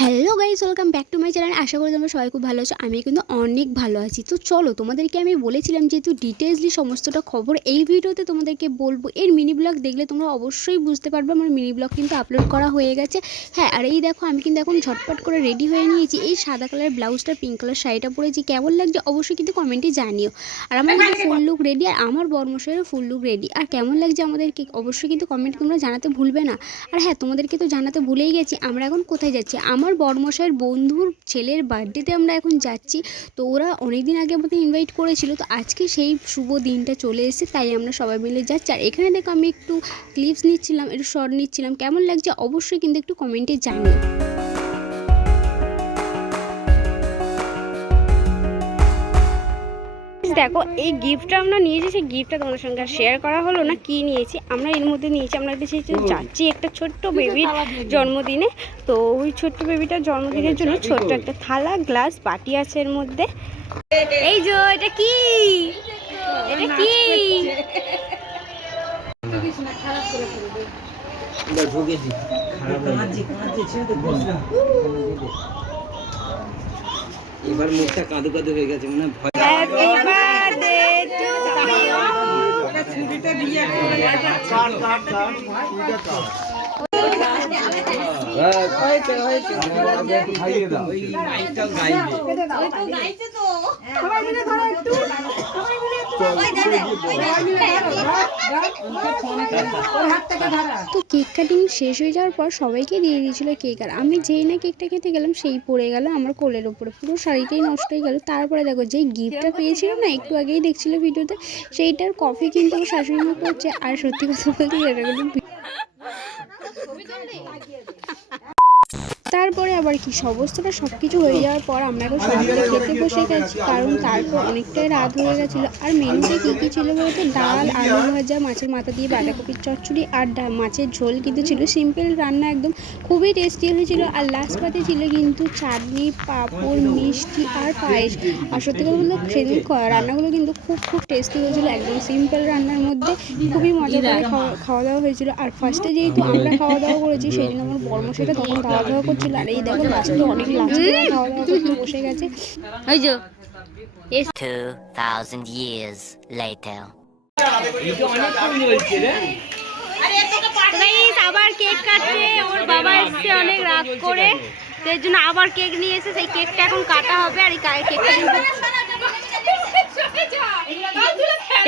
Hello guys, welcome back to my channel. আশা করি তোমরা সবাই খুব ভালো আছো। আমি কিন্তু অনেক ভালো আছি। তো চলো, তোমাদেরকে আমি বলেছিলাম যেহেতু ডিটেইলসলি সমস্তটা খবর এই ভিডিওতে তোমাদেরকে বলবো। এর মিনি ব্লগ দেখলে তোমরা অবশ্যই বুঝতে পারবে আমার মিনি ব্লগ কিন্তু আপলোড করা হয়ে গেছে। হ্যাঁ, আর এই দেখো আমি কিন্তু এখন ঝটপট করে রেডি হয়ে নিয়েছি। এই সাদা কালার ব্লাউজটা, পিঙ্ক কালার শাড়িটা পরেছি। কেমন লাগছে অবশ্যই কিন্তু কমেন্টে জানিও। আর আমার কিন্তু ফুল লুক রেডি, আর আমার বরমশাইয়েরও ফুল লুক রেডি। আর কেমন লাগছে আমাদেরকে অবশ্যই কিন্তু কমেন্টে তোমরা জানাতে ভুলবে না। আর হ্যাঁ, তোমাদেরকে তো জানাতে ভুলেই গেছি, আমরা এখন কোথায় যাচ্ছি। আমার বরমশাইয়ের বন্ধুর ছেলের বার্থডেতে আমরা এখন যাচ্ছি। তো ওরা অনেক দিন আগে আমাদের ইনভাইট করেছিল, তো আজকে সেই শুভ দিনটা চলে এসেছে, তাই আমরা সবাই মিলে যাচ্ছি। আর এখানে দেখো আমি একটু ক্লিপস নিচ্ছিলাম, একটু শর্ট নিচ্ছিলাম। কেমন লাগছে অবশ্যই কিন্তু একটু কমেন্টে জানিও। দেখো এই গিফটটা আমরা নিয়েছি, সেই গিফটটা তোমাদের সঙ্গে শেয়ার করা হলো না। কি নিয়েছি আমরা এর মধ্যে নিয়েছি, আমরা যাচ্ছি একটা ছোট্ট বেবির জন্মদিনে। তো ওই ছোট্ট বেবিটার জন্মদিনের জন্য ছোট্ট একটা থালা, গ্লাস, বাটি আছে এর মধ্যে। এই যে এটা কি, এটা কি এবার মুখটা কাঁদু কাঁদু হয়ে গেছে মনে হয়। Happy birthday to you. ছুটিটা দিয়ে কাট কাট কাট ছুটিটা কাট। খাইয়ে দাও ওই মাইকটা গাইবে। ওই তো গাইছে তো সবাই মিলে ধরো একটু, সবাই মিলে একটু ওই দে তো কেক কাটিং শেষ হয়ে যাওয়ার পর সবাইকে দিয়ে দিয়েছিল কেক। আর আমি যেই না কেকটা খেতে গেলাম সেই পড়ে গেল আমার কোলের ওপরে, পুরো শাড়িটাই নষ্ট হয়ে গেল। তারপরে দেখো যেই গিফটটা পেয়েছিলাম না, একটু আগেই দেখছিল ভিডিওতে, সেইটার কফি কিন্তু আমার শাশুড়ি মা করছে। আর সত্যি কথা বলতে এটা কিন্তু তারপরে আবার কি সমস্তটা সব কিছু হয়ে যাওয়ার পর আমরা এখন সবাই মিলে খেতে বসে গেছি, কারণ তারপর অনেকটাই রাত হয়ে গেছিলো। আর মেনুতে কী কী ছিল বলতে, ডাল, আলু ভাজা, মাছের মাথা দিয়ে বাঁধাকপির চচ্চড়ি আর মাছের ঝোল কিন্তু ছিল। সিম্পল রান্না, একদম খুবই টেস্টি হয়েছিল। আর লাস্ট পাতে ছিল কিন্তু চাটনি, পাঁপড়, মিষ্টি আর পায়েস। আর সত্যি কথা বলতে সেদিন রান্নাগুলো কিন্তু খুব টেস্টি হয়েছিল। একদম সিম্পল রান্নার মধ্যে খুবই মজা করে খাওয়া দাওয়া হয়েছিল। আর ফার্স্টে যেহেতু আমরা খাওয়া দাওয়া করেছি, সেই জন্য আমার বরমশাইটা তখন খাওয়া দাওয়া করছিল। আর এই দেখো লাস্টে অনেক লাস্টে খাওয়া দাওয়া করতে বসে গেছে। ওই যে 2000 years later. আবার কেক কাটছে, ওর বাবা এসছে অনেক রাত করে, সেই জন্য আবার কেক নিয়ে এসে সেই কেকটা এখন কাটা হবে। আর এই কেকটা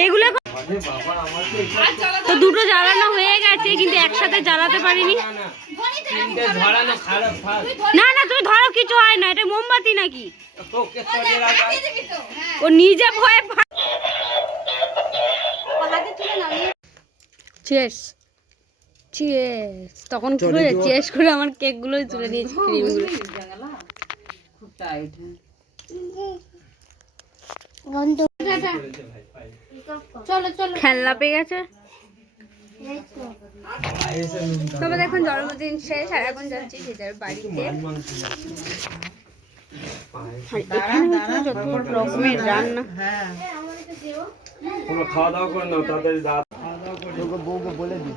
এগুলো তো দুটো জ্বালানো হয়ে গেছে, কিন্তু একসাথে জ্বালাতে পারিনি। না না, তুমি ধরো, কিছু হয় না, এটা মোমবাতি নাকি? ও নিজে ভয়ে তখন কি করে চেস করে আমার কেক গুলো তুলে নিয়েছি, ক্রিমগুলো। খেলনা পেয়ে গেছে। তবে এখন জন্মদিন শেষ, আর এখন যাচ্ছি দিদার বাড়িতে। আর এখানে হচ্ছে যত রকমের রান্না। খাওয়া দাওয়া করে নাও তাড়াতাড়ি, বউকে বলে দিই।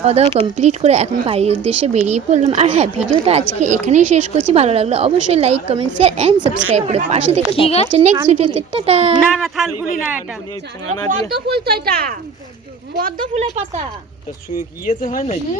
খাওয়া দাওয়া কমপ্লিট করে এখন বাড়ির উদ্দেশ্যে বেরিয়ে পড়লাম। আর হ্যাঁ, ভিডিওটা আজকে এখানেই শেষ করছি। ভালো লাগলো অবশ্যই like, comment, share and subscribe করে পাশে থেকে দেখা হচ্ছে নেক্সট ভিডিওতে। টাটা। না না, থালকুনি না, এটা পদ্ম ফুল, তো এটা পদ্ম ফুলের পাতা। তো ইয়েতে হয় নাকি?